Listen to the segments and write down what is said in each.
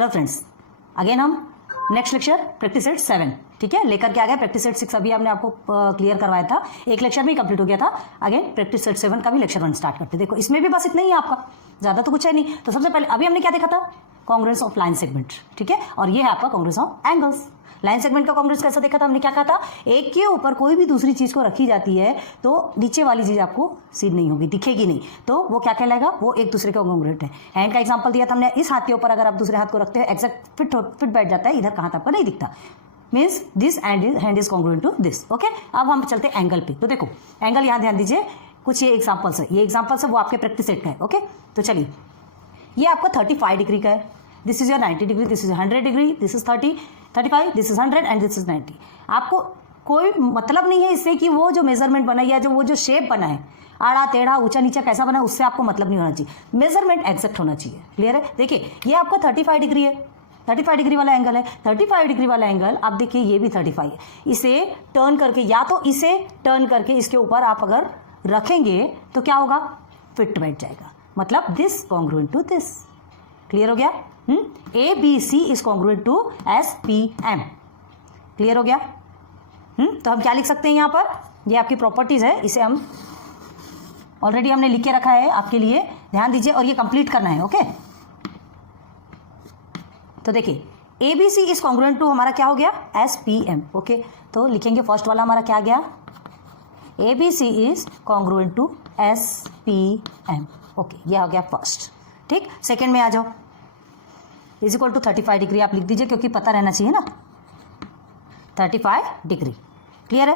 Hello friends, again हम next lecture practice set 7 ठीक है लेकर के आ गए। प्रैक्टिस सेट 6 अभी हमने आपको क्लियर करवाया था, एक लेक्चर में ही कंप्लीट हो गया था। अगेन प्रैक्टिस सेट 7 का भी लेक्चर 1 स्टार्ट करते। देखो इसमें भी बस इतना ही है आपका, ज्यादा तो कुछ है नहीं। तो सबसे पहले अभी हमने क्या देखा था, कांग्रेस ऑफ लाइन सेगमेंट, ठीक है। और ये है आपका Congress of angles. Line segment का कांग्रेस कैसा देखा था हमने, क्या कहा था, एक के ऊपर कोई भी दूसरी चीज को रखी जाती है तो नीचे वाली चीज आपको सीध नहीं होगी, दिखेगी नहीं, तो वो क्या कहलाएगा, वो एक दूसरे का कांग्रुएंट है। हैंड का एग्जांपल दिया था हमने, इस हाथ के ऊपर अगर आप दूसरे हाथ को रखते हो एग्जैक्ट फिट बैठ जाता है, इधर कहाँ आपका नहीं दिखता, means this hand is congruent to this. Okay, अब हम चलते हैं एंगल पे। तो देखो एंगल यहाँ ध्यान दीजिए, कुछ ये एग्जाम्पल्स है, ये एग्जाम्पल्स है वो आपके प्रैक्टिस सेट का है। ओके, तो चलिए ये आपका 35 डिग्री का है, this is your 90 degree, this is 100 degree, this is 35, this is 100 and this is 90। आपको कोई मतलब नहीं है इससे कि वो जो मेजरमेंट बना है या जो वो जो शेप बना है, आड़ा टेढ़ा ऊंचा नीचा कैसा बना है, उससे आपको मतलब नहीं होना चाहिए, मेजरमेंट एग्जैक्ट होना चाहिए। क्लियर है। देखिए ये आपका 35 डिग्री है, 35 डिग्री वाला एंगल है। 35 डिग्री वाला एंगल आप देखिए ये भी 35 है। इसे टर्न करके, या तो इसे टर्न करके इसके ऊपर आप अगर रखेंगे तो क्या होगा, फिट बैठ जाएगा, मतलब this congruent to this. Clear हो गया। A B C is congruent to S P M. Clear हो गया। तो हम क्या लिख सकते हैं यहाँ पर, ये आपकी प्रॉपर्टीज है, इसे हम ऑलरेडी हमने लिख के रखा है आपके लिए, ध्यान दीजिए और ये कंप्लीट करना है। ओके, तो देखिए A B C is congruent to हमारा क्या हो गया, एस पी एम। ओके, तो लिखेंगे फर्स्ट वाला हमारा क्या गया, A B C is congruent to S P M. Okay, ये हो गया फर्स्ट। ठीक, सेकेंड में आ जाओ, इज इक्वल टू 35 डिग्री आप लिख दीजिए क्योंकि पता रहना चाहिए ना, 35 डिग्री। क्लियर है।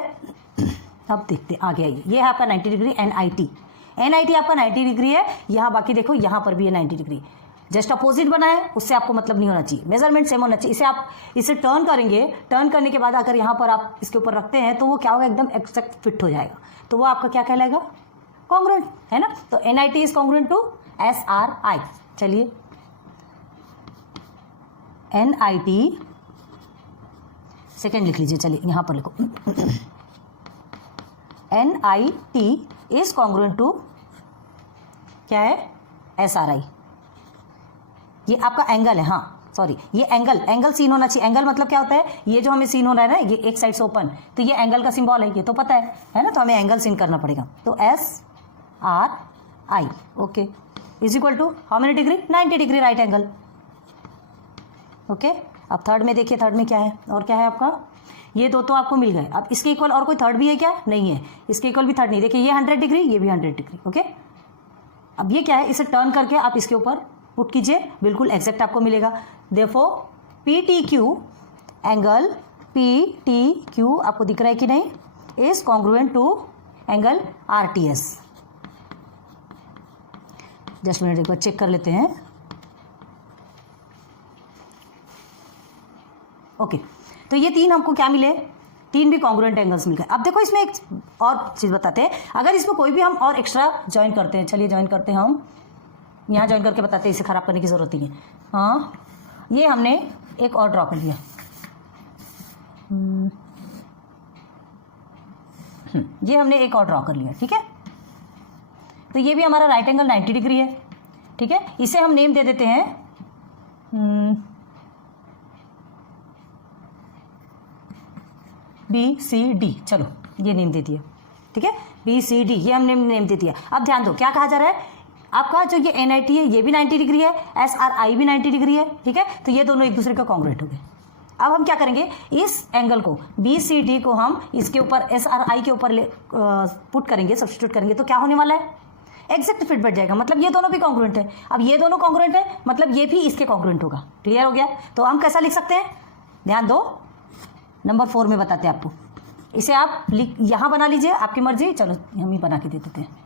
अब देखते आगे आइए, ये है आपका 90 डिग्री एन आई टी आपका 90 डिग्री है। यहाँ बाकी देखो यहाँ पर भी है 90 डिग्री, जस्ट अपोजिट बना है, उससे आपको मतलब नहीं होना चाहिए, मेजरमेंट सेम होना चाहिए। इसे आप इसे टर्न करेंगे, टर्न करने के बाद अगर यहाँ पर आप इसके ऊपर रखते हैं तो वो क्या होगा, एकदम एक्जैक्ट फिट हो जाएगा, तो वो आपका क्या कहलाएगा, कांग्रुएंट है ना। तो N I T is congruent to S R I. चलिए एन आई टी सेकेंड लिख लीजिए, चलिए यहाँ पर लिखो N I T is congruent to क्या है, एस आर आई। ये आपका एंगल है, हाँ सॉरी, ये एंगल सीन होना चाहिए। एंगल मतलब क्या होता है, ये जो हमें सीन हो रहा है ना, ये एक साइड से ओपन, तो ये एंगल का सिंबल है, ये तो पता है ना, तो हमें एंगल सीन करना पड़ेगा। तो S R I okay is equal to how many degree, 90 degree right angle. Okay, अब थर्ड में देखिए, थर्ड में क्या है, और क्या है आपका, ये दो तो आपको मिल गए। अब इसके इक्वल और कोई थर्ड भी है क्या, नहीं है, इसके इक्वल भी थर्ड नहीं। देखिए ये 100 डिग्री, ये भी 100 डिग्री। ओके, अब ये क्या है, इसे टर्न करके आप इसके ऊपर पुट कीजिए, बिल्कुल एग्जैक्ट आपको मिलेगा। Therefore P T Q angle P T Q आपको दिख रहा है कि नहीं, is congruent to angle R T S. Just minute एक बार चेक कर लेते हैं। ओके, तो ये तीन हमको क्या मिले, तीन भी कांग्रुएंट एंगल्स मिल गए। अब देखो इसमें एक और चीज बताते हैं, अगर इसमें कोई भी हम और एक्स्ट्रा ज्वाइन करते हैं, चलिए ज्वाइन करते हैं, हम यहाँ ज्वाइन करके बताते हैं, इसे खराब करने की जरूरत ही नहीं। हाँ, ये हमने एक और ड्रॉ कर लिया, ये हमने एक और ड्रॉ कर लिया, ठीक है। तो ये भी हमारा राइट एंगल 90 डिग्री है, ठीक है। इसे हम नेम दे देते हैं बी सी डी, चलो ये नेम दे दिया, ठीक है, बी सी डी, ये हमने नेम दे दिया। अब ध्यान दो क्या कहा जा रहा है, आपका जो ये एन आई टी है ये भी 90 डिग्री है, एस आर आई भी 90 डिग्री है, ठीक है। तो ये दोनों एक दूसरे का कांग्रुएंट हो गए। अब हम क्या करेंगे, इस एंगल को बी सी डी को हम इसके ऊपर एस आर आई के ऊपर पुट करेंगे, सब्स्टिट्यूट करेंगे, तो क्या होने वाला है, एग्जैक्ट फिट बैठ जाएगा, मतलब ये दोनों भी कांग्रुएंट है। अब ये दोनों कांग्रुएंट है, मतलब ये भी इसके कांग्रुएंट होगा। क्लियर हो गया। तो हम कैसा लिख सकते हैं, ध्यान दो, नंबर 4 में बताते हैं आपको, इसे आप यहां बना लीजिए, आपकी मर्जी, चलो हम ही बना के दे देते हैं।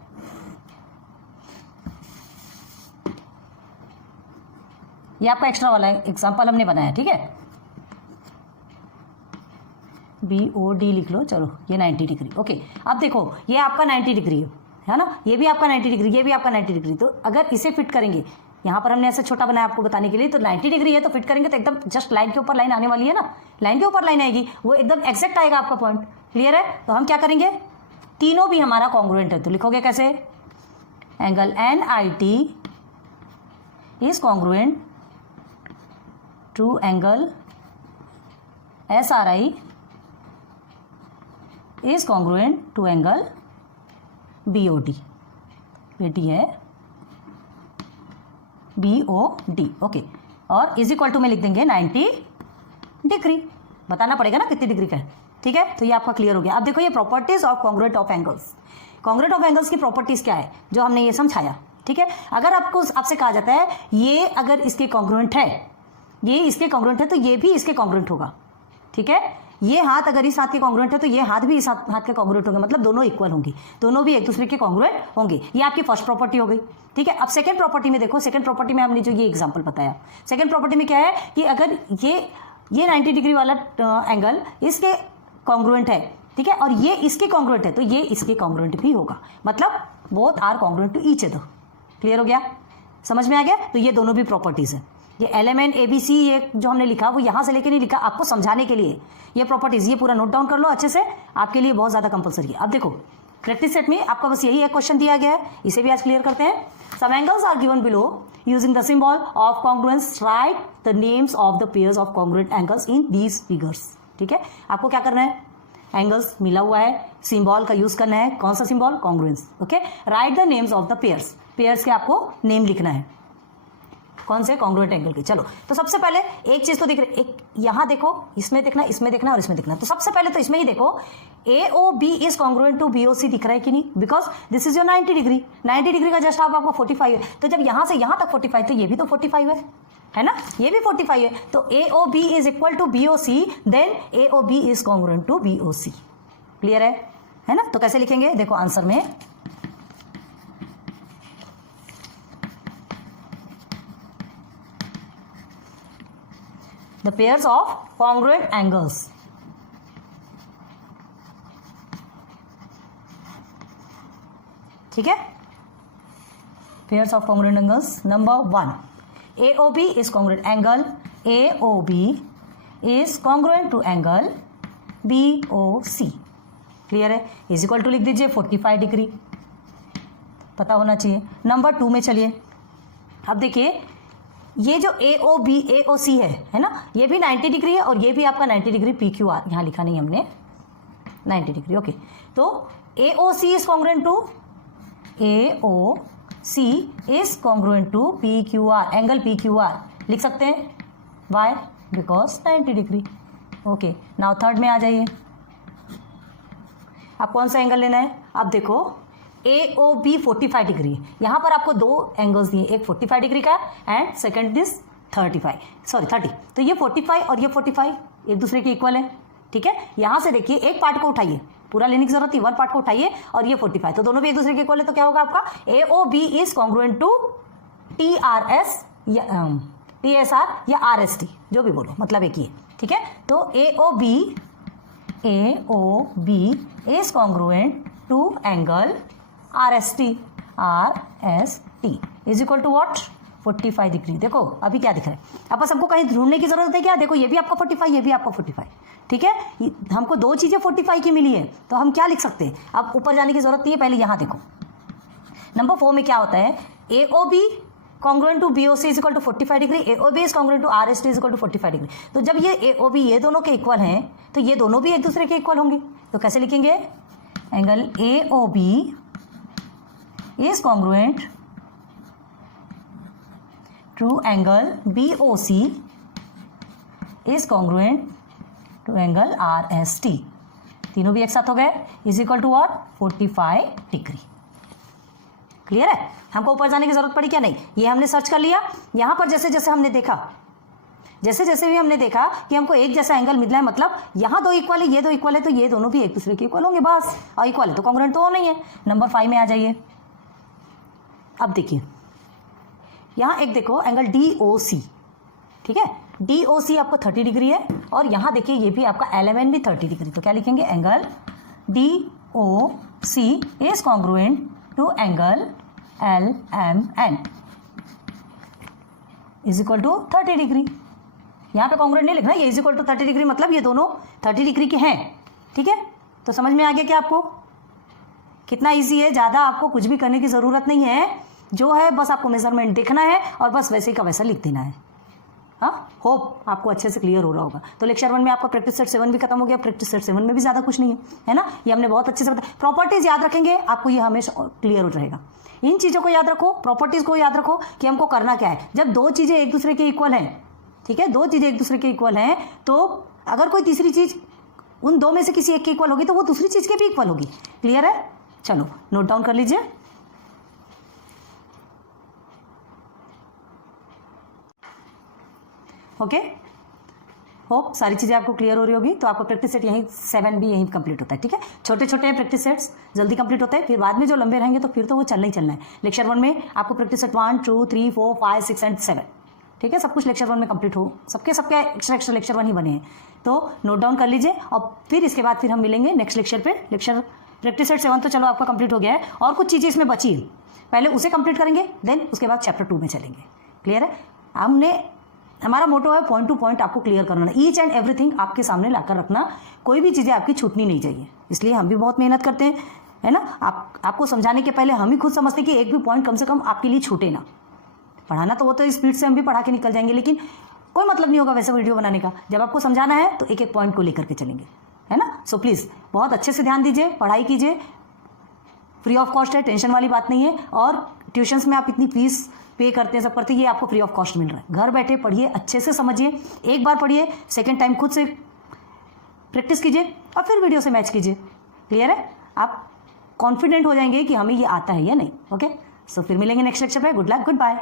ये आपका एक्स्ट्रा वाला एग्जांपल हमने बनाया, ठीक है, बी ओ डी लिख लो, चलो ये 90 डिग्री। ओके, अब देखो ये आपका 90 डिग्री है ना, ये भी आपका 90 डिग्री, ये भी आपका 90 डिग्री। तो अगर इसे फिट करेंगे, यहाँ पर हमने ऐसे छोटा बनाया आपको बताने के लिए, तो 90 डिग्री है तो फिट करेंगे तो एकदम जस्ट लाइन के ऊपर लाइन आने वाली है ना, लाइन के ऊपर लाइन आएगी, वो एकदम एक्जैक्ट आएगा आपका पॉइंट। क्लियर है। तो हम क्या करेंगे, तीनों भी हमारा कांग्रुएंट है, तो लिखोगे कैसे, angle N I T is congruent to angle SRI is congruent to angle BOD, ये D है, BOD, ओके। और इज इक्वल टू में लिख देंगे 90 डिग्री, बताना पड़ेगा ना कितनी डिग्री का है, ठीक है। तो ये आपका क्लियर हो गया। अब देखो ये properties of congruent of angles. Congruent of angles की प्रॉपर्टीज क्या है जो हमने ये समझाया, ठीक है। अगर आपसे कहा जाता है ये अगर इसके कॉन्ग्रुएंट है, ये इसके कॉन्ग्रुएंट है तो ये भी इसके कॉन्ग्रुएंट होगा, ठीक है। ये हाथ अगर इस हाथ के कॉन्ग्रुएंट है तो ये हाथ भी इस हाथ के कॉन्ग्रुएंट होंगे, मतलब दोनों इक्वल होंगी, दोनों भी एक दूसरे के कॉन्ग्रुएंट होंगे। ये आपकी फर्स्ट प्रॉपर्टी हो गई, ठीक है। अब सेकंड प्रॉपर्टी में देखो, सेकंड प्रॉपर्टी में हमने जो ये एग्जांपल बताया, सेकंड प्रॉपर्टी में क्या है कि अगर ये 90 डिग्री वाला एंगल इसके कॉन्ग्रुएंट है, ठीक है, और ये इसके कॉन्ग्रुएंट है तो ये इसके कॉन्ग्रुएंट भी होगा, मतलब both are congruent to each other. Clear हो गया, समझ में आ गया। तो ये दोनों भी प्रॉपर्टीज है। ये LMN ABC ये जो हमने लिखा वो यहां से लेके नहीं लिखा, आपको समझाने के लिए ये प्रॉपर्टीज, ये पूरा नोट डाउन कर लो अच्छे से, आपके लिए बहुत ज्यादा कंपलसरी है। अब देखो प्रैक्टिस सेट में आपका बस यही एक क्वेश्चन दिया गया है, इसे भी आज क्लियर करते हैं। Some angles are given below using the symbol of congruence, write the names of the pairs of congruent angles in these figures, ठीक है। आपको क्या करना है, एंगल्स मिला हुआ है, सिंबल का यूज करना है, कौन सा symbol, congruence, okay. Right the names of the pairs, pairs के आपको नेम लिखना है, कौन से, कॉन्ग्रुएंट एंगल के। चलो तो सबसे पहले एक चीज तो दिख रही, एक यहां देखो, इसमें देखना, इसमें देखना और इसमें देखना। तो सबसे पहले तो इसमें ही देखो AOB is congruent to BOC दिख रहा है कि नहीं, because this is your 90 degree, 90 degree का जस्ट आपका 45 है, तो जब यहां से यहां तक 45 तो ये भी तो 45 है ना, ये भी 45 है। तो AOB is equal to BOC, then AOB is congruent to BOC। Clear है ना। तो कैसे लिखेंगे, देखो आंसर में the pairs of congruent angles, ठीक है। pairs of congruent angles, number 1 AOB is congruent angle, AOB is congruent to angle BOC। Clear है, इज इक्वल टू लिख दीजिए 45 डिग्री, पता होना चाहिए। नंबर 2 में चलिए, अब देखिए ये जो AOB AOC है ना, ये भी 90 डिग्री है और ये भी आपका 90 डिग्री PQR, यहाँ लिखा नहीं हमने 90 डिग्री, ओके। तो AOC is congruent to AOC is congruent to PQR, angle PQR लिख सकते हैं, why, because 90 degree, okay. Now third में आ जाइए, आप कौन सा एंगल लेना है। अब देखो AOB 45 डिग्री है, यहां पर आपको दो एंगल्स दिए, एक 45 डिग्री का एंड सेकंड दिस 30। तो ये 45 और ये 45 एक दूसरे के इक्वल है, ठीक है। यहां से देखिए एक पार्ट को उठाइए, पूरा लेने की जरूरत नहीं, वन पार्ट को उठाइए और ये 45, तो दोनों भी एक दूसरे के इक्वल है। तो क्या होगा आपका, AOB is congruent to TRS या TSR या RST, जो भी बोलो, मतलब एक ही है, ठीक है। तो AOB is congruent to angle RST is equal to what, 45 degree. देखो अभी क्या दिख रहा है, अब बस हमको कहीं ढूंढने की जरूरत है क्या, देखो ये भी आपका 45, ये भी आपका 45, ठीक है। हमको दो चीजें 45 की मिली है, तो हम क्या लिख सकते हैं, अब ऊपर जाने की जरूरत नहीं है, पहले यहां देखो नंबर 4 में क्या होता है, AOB congruent to BOC is equal to 45 degree, AOB is congruent to RST is equal to 45 degree. तो जब ये AOB ये दोनों के इक्वल हैं तो ये दोनों भी एक दूसरे के इक्वल होंगे। तो कैसे लिखेंगे, angle AOB is congruent to angle BOC is congruent to angle RST, तीनों भी एक साथ हो गए, is equal to what, 45 degree. Clear है, हमको ऊपर जाने की जरूरत पड़ी क्या, नहीं, ये हमने सर्च कर लिया। यहां पर जैसे जैसे हमने देखा, जैसे जैसे भी हमने देखा कि हमको एक जैसा एंगल मिल रहा है, मतलब यहां दो इक्वल है, ये दो इक्वल है, तो ये दोनों भी एक दूसरे के इक्वल होंगे बस, और इक्वल है तो कॉन्ग्रुएंट तो हो नहीं है। नंबर 5 में आ जाइए, अब देखिए यहां एक देखो एंगल DOC, ठीक है, DOC आपको 30 डिग्री है और यहां देखिए ये भी आपका LMN भी 30 डिग्री। तो क्या लिखेंगे, angle DOC is congruent to angle LMN is equal to 30 degree. यहां पे कॉन्ग्रुएंट नहीं लिखना, ये इज इक्वल टू 30 डिग्री, मतलब ये दोनों 30 डिग्री के हैं, ठीक है। तो समझ में आ गया क्या आपको, कितना इजी है, ज्यादा आपको कुछ भी करने की जरूरत नहीं है, जो है बस आपको मेजरमेंट देखना है और बस वैसे का वैसा लिख देना है। हाँ, होप आपको अच्छे से क्लियर हो रहा होगा। तो लेक्चर 1 में आपका प्रैक्टिस सेट 7 भी खत्म हो गया। प्रैक्टिस सेट 7 में भी ज़्यादा कुछ नहीं है ना। ये हमने बहुत अच्छे से बताया। प्रॉपर्टीज याद रखेंगे, आपको ये हमेशा क्लियर हो रहेगा। इन चीज़ों को याद रखो, प्रॉपर्टीज को याद रखो कि हमको करना क्या है। जब दो चीज़ें एक दूसरे के इक्वल हैं, ठीक है, दो चीज़ें एक दूसरे के इक्वल हैं, तो अगर कोई तीसरी चीज़ उन दो में से किसी एक के इक्वल होगी तो वो दूसरी चीज़ के भी इक्वल होगी। क्लियर है? चलो नोट डाउन कर लीजिए। ओके, होप सारी चीज़ें आपको क्लियर हो रही होगी। तो आपको प्रैक्टिस सेट यहीं 7 भी यहीं कंप्लीट होता है। ठीक है, छोटे छोटे प्रैक्टिस सेट्स जल्दी कंप्लीट होते हैं, फिर बाद में जो लंबे रहेंगे तो फिर तो वो चलना ही चलना है। लेक्चर 1 में आपको प्रैक्टिस सेट 1 2 3 4 5 6 एंड 7, ठीक है, सब कुछ लेक्चर 1 में कंप्लीट हो, सबके एक्स्ट्रा लेक्चर 1 ही बने हैं। तो नोट डाउन कर लीजिए और फिर इसके बाद फिर हम मिलेंगे नेक्स्ट लेक्चर पे। लेक्चर प्रैक्टिस सेट 7 तो चलो आपका कंप्लीट हो गया है, और कुछ चीज़ें इसमें बची है, पहले उसे कंप्लीट करेंगे, देन उसके बाद चैप्टर 2 में चलेंगे। क्लियर है? हमारा मोटो है पॉइंट टू पॉइंट आपको क्लियर करना, ईच एंड एवरीथिंग आपके सामने लाकर रखना, कोई भी चीज़ें आपकी छूटनी नहीं चाहिए। इसलिए हम भी बहुत मेहनत करते हैं, है ना। आपको समझाने के पहले हम ही खुद समझते हैं कि एक भी पॉइंट कम से कम आपके लिए छूटे ना। पढ़ाना तो वो तो स्पीड से हम भी पढ़ा के निकल जाएंगे, लेकिन कोई मतलब नहीं होगा वैसे वीडियो बनाने का। जब आपको समझाना है तो एक एक पॉइंट को लेकर के चलेंगे, है ना। सो प्लीज़ बहुत अच्छे से ध्यान दीजिए, पढ़ाई कीजिए, फ्री ऑफ कॉस्ट है, टेंशन वाली बात नहीं है। और ट्यूशन्स में आप इतनी फीस पे करते हैं, सब करते हैं, ये आपको फ्री ऑफ कॉस्ट मिल रहा है। घर बैठे पढ़िए, अच्छे से समझिए, एक बार पढ़िए, सेकेंड टाइम खुद से प्रैक्टिस कीजिए और फिर वीडियो से मैच कीजिए। क्लियर है? आप कॉन्फिडेंट हो जाएंगे कि हमें ये आता है या नहीं। ओके, सो फिर मिलेंगे नेक्स्ट लेक्चर पे। Good luck, good bye.